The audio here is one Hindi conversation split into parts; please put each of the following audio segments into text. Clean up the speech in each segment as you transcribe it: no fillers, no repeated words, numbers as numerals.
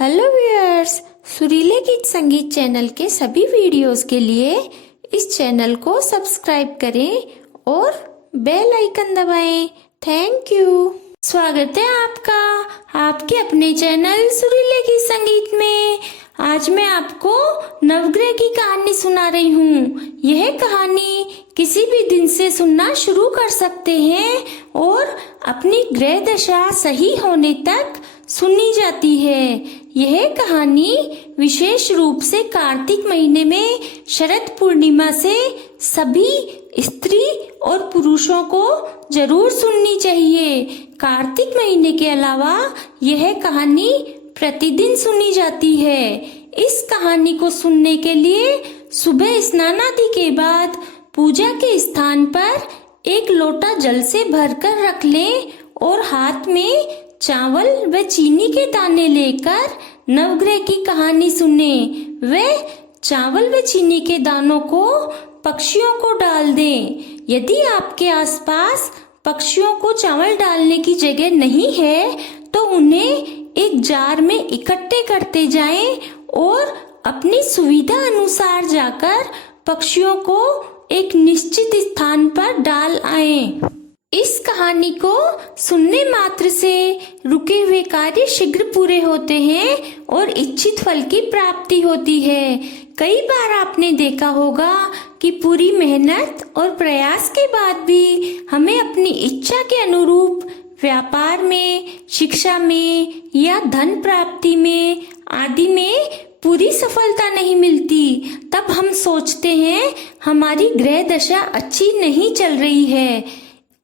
हेलो व्यूअर्स, सुरीले गीत संगीत चैनल के सभी वीडियोस के लिए इस चैनल को सब्सक्राइब करें और बेल आइकन दबाएं। Thank you. स्वागत है आपका आपके अपने चैनल सुरीले गीत संगीत में। आज मैं आपको नवग्रह की कहानी सुना रही हूँ। यह कहानी किसी भी दिन से सुनना शुरू कर सकते हैं और अपनी ग्रह दशा सही होने तक सुनी जाती है। यह कहानी विशेष रूप से कार्तिक महीने में शरद पूर्णिमा से सभी स्त्री और पुरुषों को जरूर सुननी चाहिए। कार्तिक महीने के अलावा यह कहानी प्रतिदिन सुनी जाती है। इस कहानी को सुनने के लिए सुबह स्नान आदि के बाद पूजा के स्थान पर एक लोटा जल से भरकर रख लें और हाथ में चावल व चीनी के दाने लेकर नवग्रह की कहानी सुने। वे चावल व चीनी के दानों को पक्षियों को डाल दें। यदि आपके आसपास पक्षियों को चावल डालने की जगह नहीं है तो उन्हें एक जार में इकट्ठे करते जाएं और अपनी सुविधा अनुसार जाकर पक्षियों को एक निश्चित स्थान पर डाल आएं। इस कहानी को सुनने मात्र से रुके हुए कार्य शीघ्र पूरे होते हैं और इच्छित फल की प्राप्ति होती है। कई बार आपने देखा होगा कि पूरी मेहनत और प्रयास के बाद भी हमें अपनी इच्छा के अनुरूप व्यापार में, शिक्षा में या धन प्राप्ति में आदि में पूरी सफलता नहीं मिलती। तब हम सोचते हैं हमारी ग्रह दशा अच्छी नहीं चल रही है।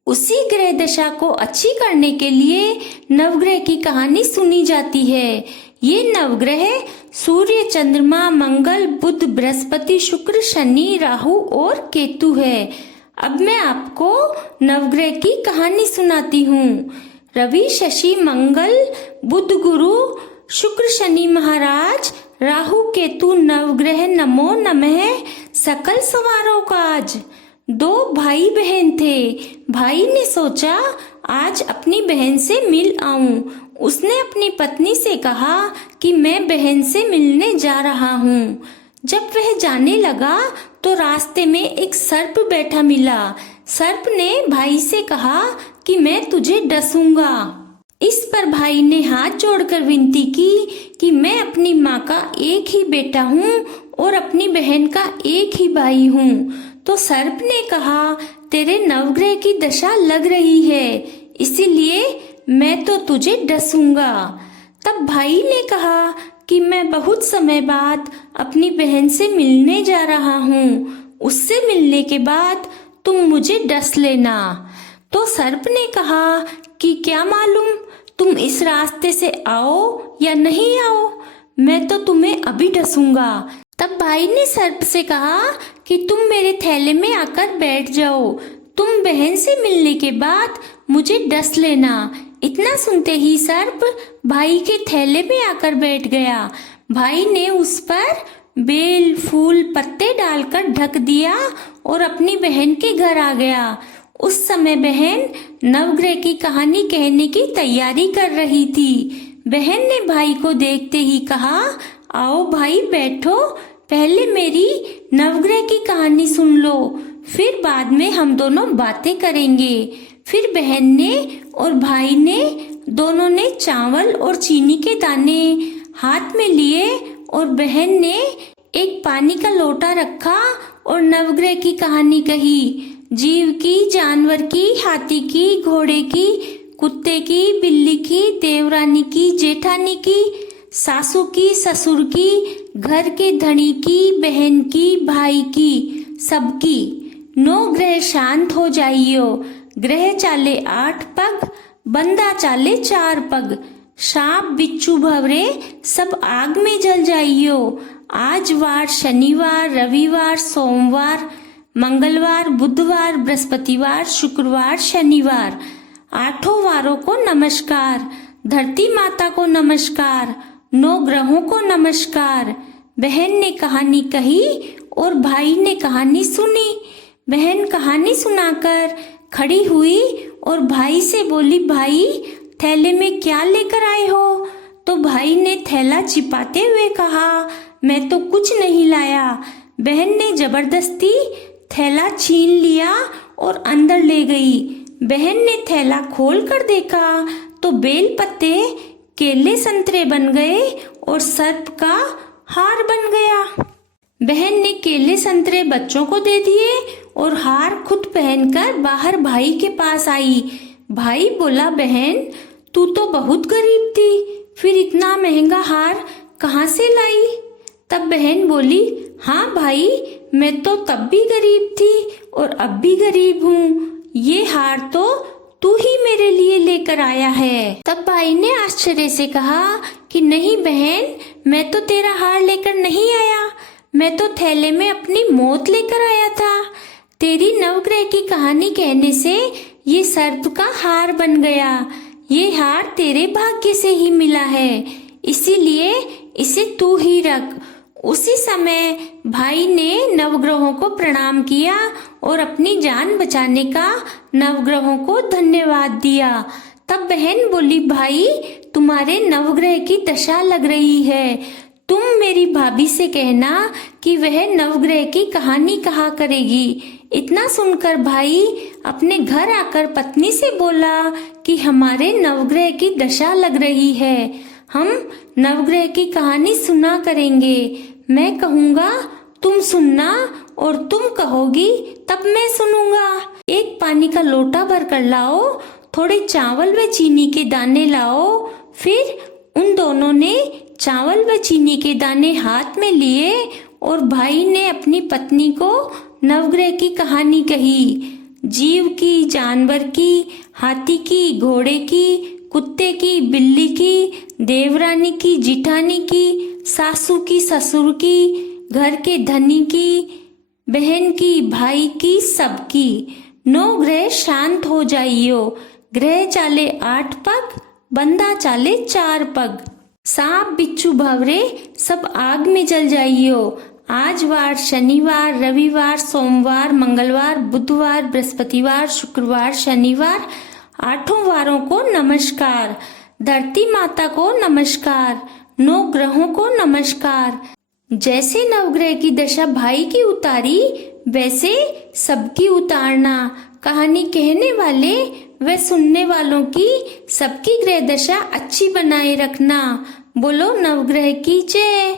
उसी ग्रह दशा को अच्छी करने के लिए नवग्रह की कहानी सुनी जाती है। ये नवग्रह सूर्य, चंद्रमा, मंगल, बुध, बृहस्पति, शुक्र, शनि, राहु और केतु है। अब मैं आपको नवग्रह की कहानी सुनाती हूँ। रवि, शशि, मंगल, बुध, गुरु, शुक्र, शनि महाराज, राहु, केतु नवग्रह नमो नमः सकल सवारों काज। दो भाई बहन थे। भाई ने सोचा आज अपनी बहन से मिल आऊं। उसने अपनी पत्नी से कहा कि मैं बहन से मिलने जा रहा हूँ। जब वह जाने लगा तो रास्ते में एक सर्प बैठा मिला। सर्प ने भाई से कहा कि मैं तुझे डसूंगा। इस पर भाई ने हाथ जोड़कर विनती की कि मैं अपनी माँ का एक ही बेटा हूँ और अपनी बहन का एक ही भाई हूँ। तो सर्प ने कहा तेरे नवग्रह की दशा लग रही है, इसीलिए मैं तो तुझे डसूंगा। तब भाई ने कहा कि मैं बहुत समय बाद अपनी बहन से मिलने जा रहा हूँ। उससे मिलने के बाद तुम मुझे डस लेना। तो सर्प ने कहा कि क्या मालूम तुम इस रास्ते से आओ या नहीं आओ, मैं तो तुम्हें अभी डसूंगा। तब भाई ने सर्प से कहा कि तुम मेरे थैले में आकर बैठ जाओ। तुम बहन से मिलने के बाद मुझे डस लेना। इतना सुनते ही सर्प भाई के थैले में आकर बैठ गया। भाई ने उस पर बेल, फूल, पत्ते डालकर ढक दिया और अपनी बहन के घर आ गया। उस समय बहन नवग्रह की कहानी कहने की तैयारी कर रही थी। बहन ने भाई को देखते ही कहा आओ भाई बैठो, पहले मेरी नवग्रह की कहानी सुन लो, फिर बाद में हम दोनों बातें करेंगे। फिर बहन ने और भाई ने दोनों ने चावल और चीनी के दाने हाथ में लिए और बहन ने एक पानी का लोटा रखा और नवग्रह की कहानी कही। जीव की, जानवर की, हाथी की, घोड़े की, कुत्ते की, बिल्ली की, देवरानी की, जेठानी की, सासू की, ससुर की, घर के धनी की, बहन की, भाई की, सबकी। 9 ग्रह शांत हो जाइयो। ग्रह चाले 8 पग, बंदा चाले 4 पग। सांप, बिच्छू, भंवरे सब आग में जल जाइयो। आज वार शनिवार, रविवार, सोमवार, मंगलवार, बुधवार, बृहस्पतिवार, शुक्रवार, शनिवार। 8 वारों को नमस्कार। धरती माता को नमस्कार। 9 ग्रहों को नमस्कार। बहन ने कहानी कही और भाई ने कहानी सुनी। बहन कहानी सुनाकर खड़ी हुई और भाई से बोली भाई थैले में क्या लेकर आए हो? तो भाई ने थैला छिपाते हुए कहा, मैं तो कुछ नहीं लाया। बहन ने जबरदस्ती थैला छीन लिया और अंदर ले गई। बहन ने थैला खोल कर देखा तो बेल पत्ते केले संतरे बन गए और सर्प का हार बन गया। बहन ने केले संतरे बच्चों को दे दिए और हार खुद पहनकर बाहर भाई के पास आई। भाई बोला, बहन तू तो बहुत गरीब थी, फिर इतना महंगा हार कहाँ से लाई? तब बहन बोली, हाँ भाई, मैं तो तब भी गरीब थी और अब भी गरीब हूँ। ये हार तो तू ही मेरे लिए लेकर आया है। तब भाई ने आश्चर्य से कहा कि नहीं बहन, मैं तो तेरा हार लेकर नहीं आया, मैं तो थैले में अपनी मौत लेकर आया था। तेरी नवग्रह की कहानी कहने से ये सर्प का हार बन गया। ये हार तेरे भाग्य से ही मिला है, इसीलिए इसे तू ही रख। उसी समय भाई ने नवग्रहों को प्रणाम किया और अपनी जान बचाने का नवग्रहों को धन्यवाद दिया। तब बहन बोली, भाई तुम्हारे नवग्रह की दशा लग रही है, तुम मेरी भाभी से कहना कि वह नवग्रह की कहानी कहा करेगी। इतना सुनकर भाई अपने घर आकर पत्नी से बोला कि हमारे नवग्रह की दशा लग रही है, हम नवग्रह की कहानी सुना करेंगे। मैं कहूँगा तुम सुनना और तुम कहोगी तब मैं सुनूंगा। एक पानी का लोटा भर कर लाओ, थोड़े चावल व चीनी के दाने लाओ। फिर उन दोनों ने चावल व चीनी के दाने हाथ में लिए और भाई ने अपनी पत्नी को नवग्रह की कहानी कही। जीव की, जानवर की, हाथी की, घोड़े की, कुत्ते की, बिल्ली की, देवरानी की, जिठानी की, सासू की, ससुर की, घर के धनी की, बहन की, भाई की, सबकी। 9 ग्रह शांत हो जाइयो, ग्रह चाले 8 पग, बंदा चाले 4 पग। सांप बिच्छू भंवरे सब आग में जल जाइयो। आज वार, शनिवार, रविवार, सोमवार, मंगलवार, बुधवार, बृहस्पतिवार, शुक्रवार, शनिवार, 8 वारों को नमस्कार। धरती माता को नमस्कार, 9 ग्रहों को नमस्कार। जैसे नवग्रह की दशा भाई की उतारी, वैसे सबकी उतारना। कहानी कहने वाले व सुनने वालों की सबकी ग्रह दशा अच्छी बनाए रखना। बोलो नवग्रह की जय।